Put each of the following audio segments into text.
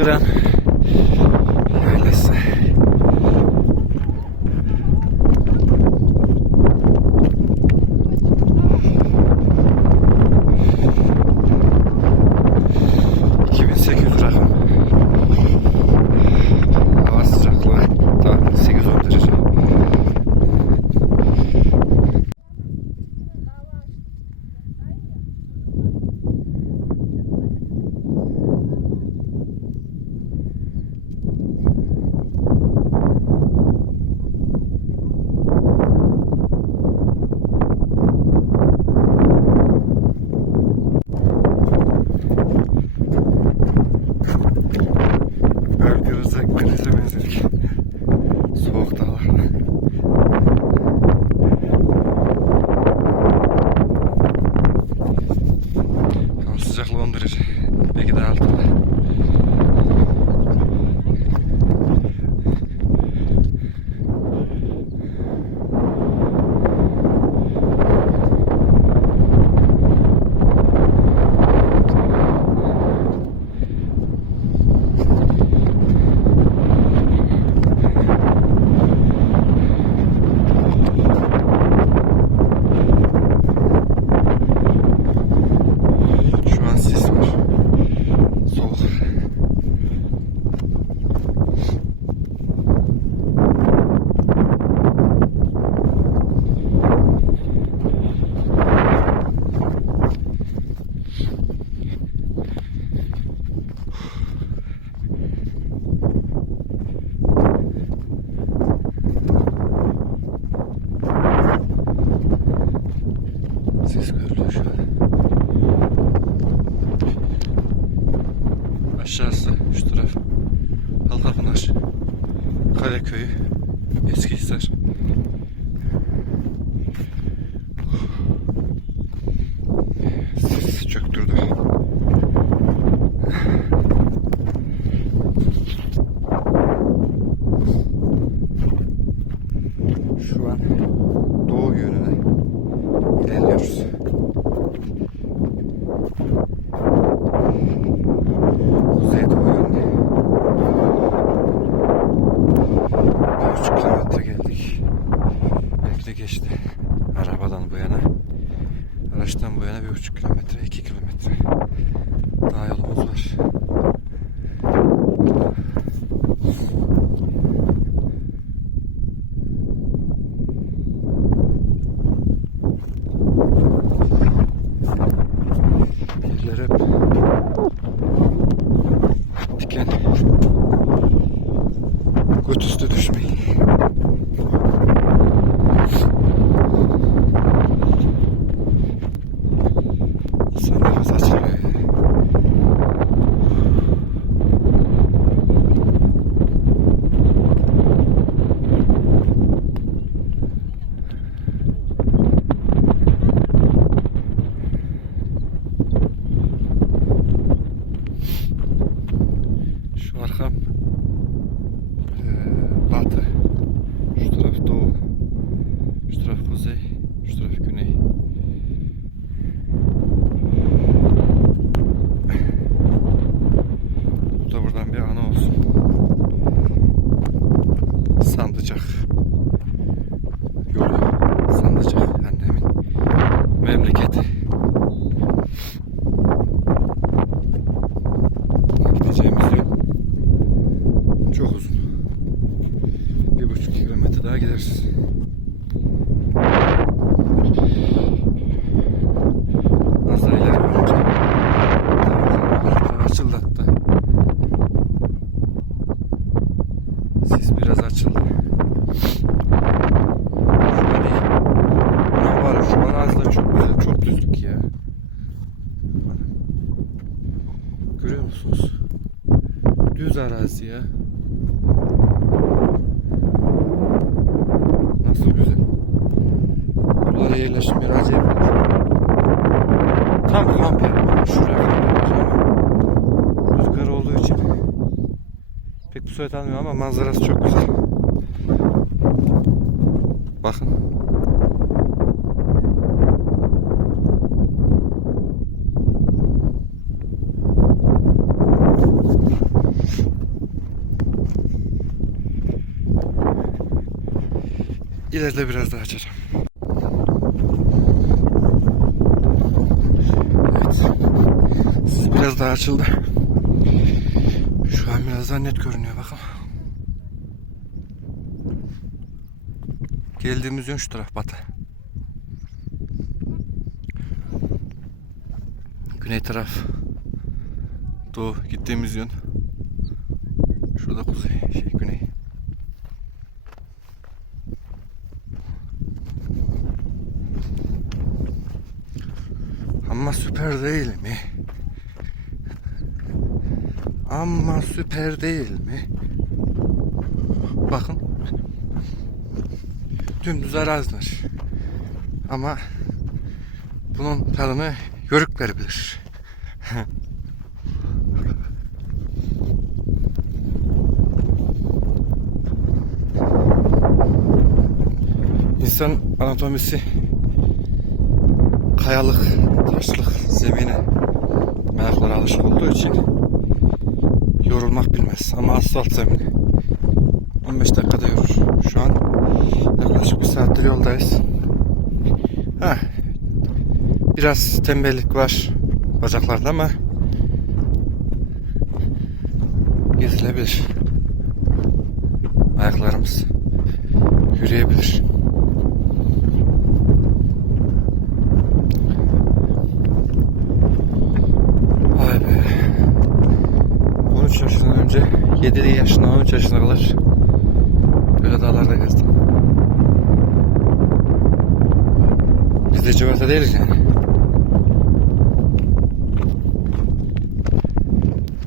الانستغرام مع السلامه arazi ya. Nasıl güzel. Buralara yerleşim bir acayip. Tam kamp yapmam. Şuraya. Rüzgar olduğu için pek bu soyut almıyor ama manzarası çok güzel. İleride biraz daha açacağım. Evet. Siz biraz daha açıldı. Şu an biraz daha net görünüyor bakın. Geldiğimiz yön şu taraf batı. Güney taraf doğu gittiğimiz yön. Şurada kuzey şey güney. Ama süper değil mi? Ama süper değil mi? Bakın. Dümdüz araziler. Ama bunun tadını yörükler bilir. İnsan anatomisi kayalık, taşlık zemine ayakları alışık olduğu için yorulmak bilmez. Ama asfalt zemini 15 dakikada yorur. Şu an yaklaşık bir saattir yoldayız. Ha, biraz tembellik var bacaklarda ama gezilebilir. Ayaklarımız yürüyebilir. 7 yaşından 13 yaşına kadar böyle dağlarda gezdim. Biz de civata değiliz yani.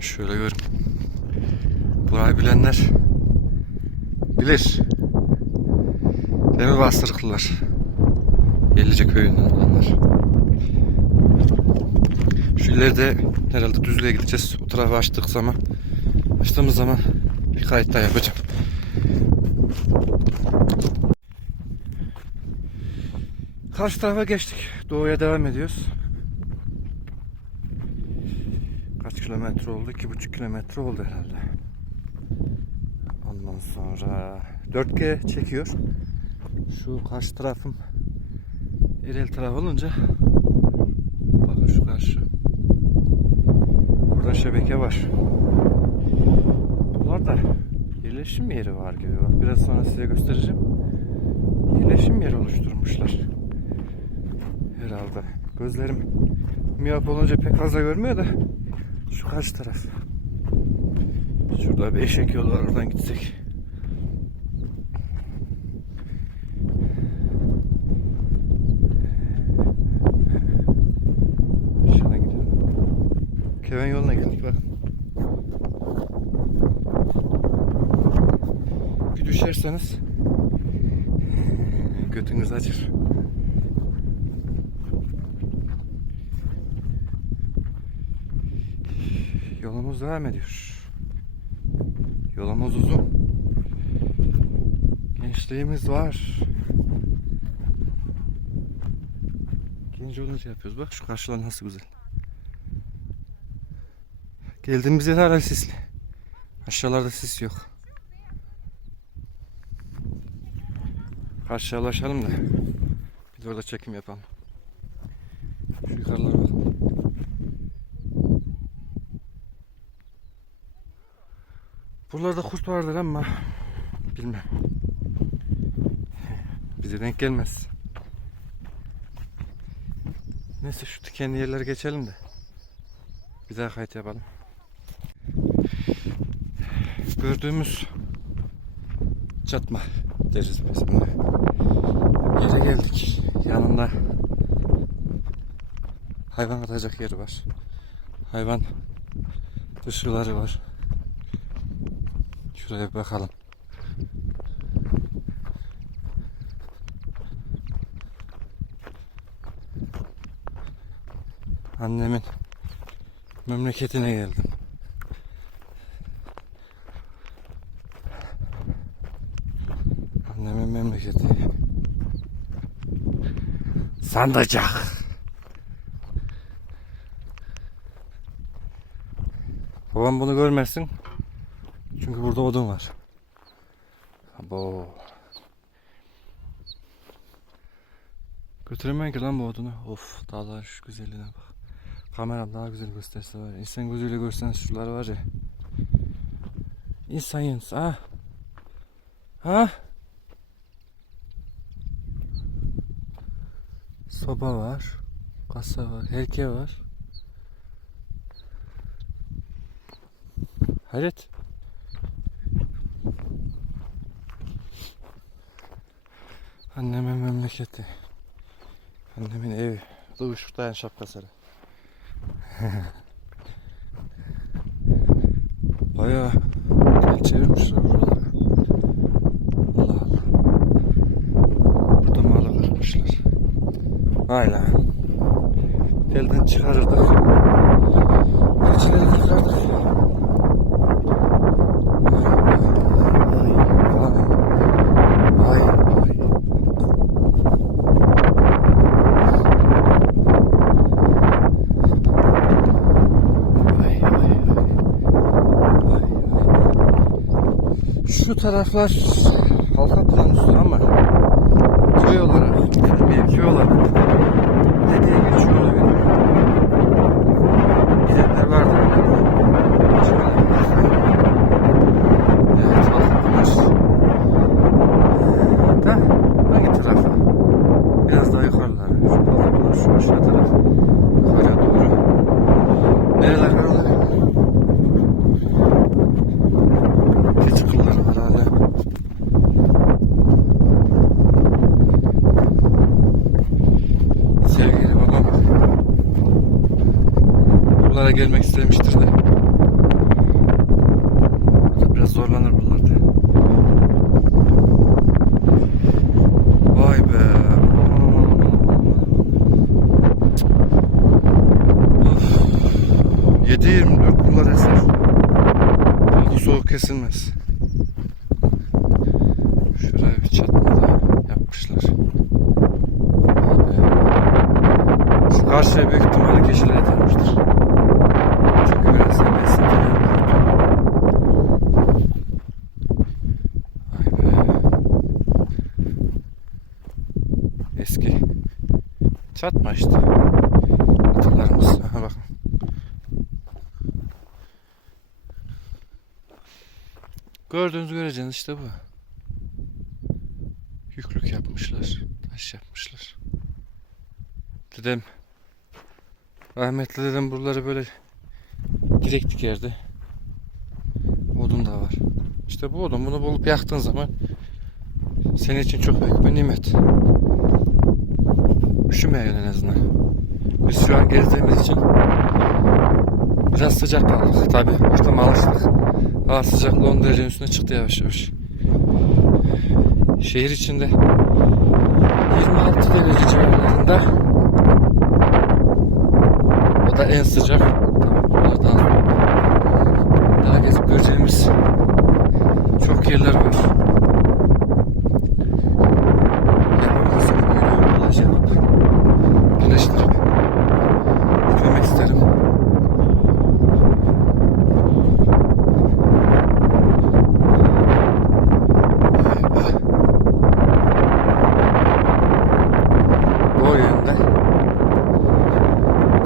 Şöyle görün. Burayı bilenler bilir. Demir bastırıklılar. Yellice köyünden olanlar. Şu ileride herhalde düzlüğe gideceğiz. O tarafı açtık zaman açtığımız zaman bir kayıt daha yapacağım. Karşı tarafa geçtik. Doğuya devam ediyoruz. Kaç kilometre oldu? 2,5 kilometre oldu herhalde. Ondan sonra 4G çekiyor. Şu karşı tarafım Erel taraf olunca bakın şu karşı burada şebeke var. Buralarda yerleşim yeri var gibi. Bak biraz sonra size göstereceğim. Yerleşim yeri oluşturmuşlar. Herhalde. Gözlerim miyop olunca pek fazla görmüyor da şu karşı taraf. Şurada bir eşek yolu var oradan gitsek. Şuradan gidelim. Keven yoluna geldik bak. Bir düşerseniz götünüz acır. Yolumuz devam ediyor. Yolumuz uzun. Gençliğimiz var. Genç olunca yapıyoruz. Bak şu karşılar nasıl güzel. Geldiğimiz yer hala sisli. Aşağılarda sis yok. Karşıya ulaşalım da de orada çekim yapalım. Şu yukarılara bakalım. Buralarda kurt vardır ama bilmem. Bize denk gelmez. Neyse şu dikenli yerlere geçelim de. Bir daha kayıt yapalım. Gördüğümüz çatma deriz biz buna. Yere geldik. Yanında hayvan atacak yeri var. Hayvan dışkıları var. Şuraya bir bakalım. Annemin memleketine geldim. Memleketi. Sandıcak. Babam bunu görmesin. Çünkü burada odun var. Abo. Götüremeyin ki lan bu odunu. Of dağlar şu güzelliğine bak. Kameram daha güzel gösterse var. İnsan gözüyle görsen şuralar var ya. İnsan yalnız ha. Ha? Soba var. Kasa var. Herke var. Hayret. Annemin memleketi. Annemin evi. Doğuş dayan şapkasarı. Bayağı tel çevirmişler buralara. Hayla. Telden çıkarırdık. İçleri kırardık. Vay vay vay. Vay vay vay. Vay vay. Şu taraflar halka plan üstü ama köy olarak, mevki olarak ne diye geçiyor olabilir. Gidenler vardır. Evet, halka plan. Da hangi tarafa? Biraz daha yukarılara. Şu halka plan şu aşağı taraf. Yukarıya doğru. Nereler var olabilir? Keçi kılları var hala. Sevgili babam buralara gelmek istemiştir de biraz zorlanır buralarda. Vay be. Of. 7-24 buralar eser. Bu soğuk kesilmez. Şuraya bir çatma da yapmışlar. Vay be. Şu karşıya büyük ihtimalle keçiler yetermiştir. Çünkü biraz da besintili. Vay be. Eski. Çatma işte. Atalarımız. Bakın. Gördüğünüz göreceğiniz işte bu. Yüklük yapmışlar. Taş yapmışlar. Dedem rahmetli dedem buraları böyle direkt dikerdi. Odun da var. İşte bu odun bunu bulup yaktığın zaman senin için çok büyük bir nimet. Üşümeyen en azından. Biz şu an gezdiğimiz için biraz sıcak kaldık. Tabi ortama alıştık. Hava sıcaklığı 10 derecenin üstüne çıktı yavaş yavaş. Şehir içinde 26 derece civarlarında. O da en sıcak. Tabii buralardan daha gezip göreceğimiz çok yerler var.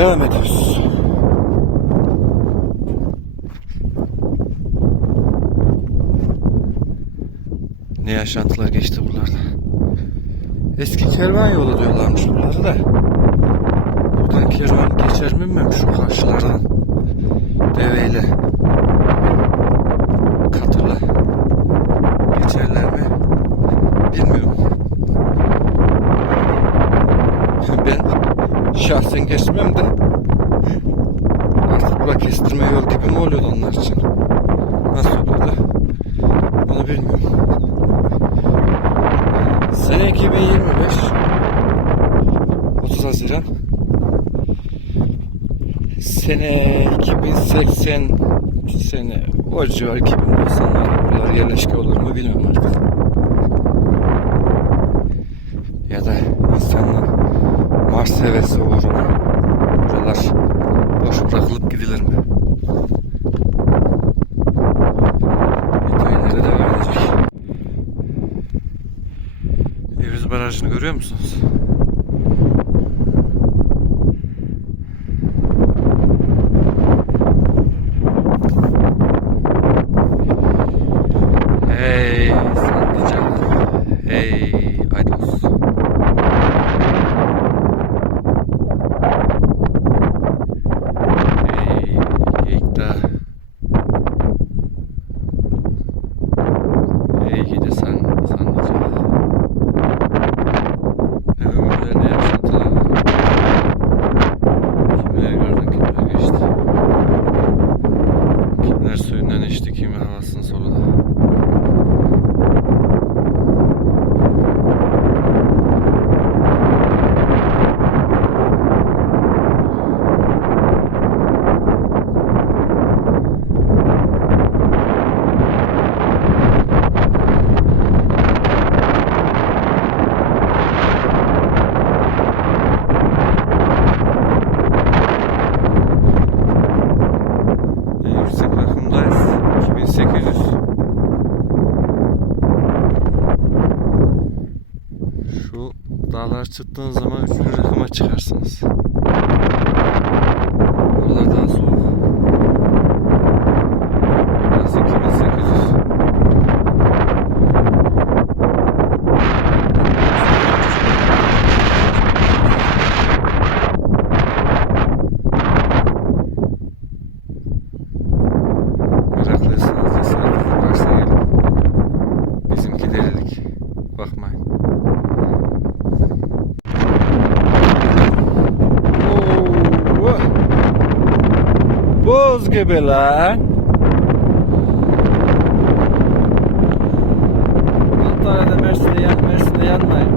Devam ediyoruz. Ne yaşantılar geçti buralarda. Eski kervan yolu diyorlarmış buraları da. Buradan kervan geçer mi bilmem şu karşılardan. Şahsen geçmem de artık bura kestirme yol gibi mi oluyordu onlar için? Nasıl oluyordu? Onu bilmiyorum. Sene 2025 30 Haziran Sene 2080 sene o civar 2090'larda buralar yerleşke olur mu bilmiyorum artık. Ya da insanın Mars hevesi uğruna buralar boş bırakılıp gidilir mi? Hikayeleri. Evriz Barajı'nı görüyor musunuz? Çıktığın zaman Lan. Antalya'da Mersin'de yan, Mersin'de yanmayın.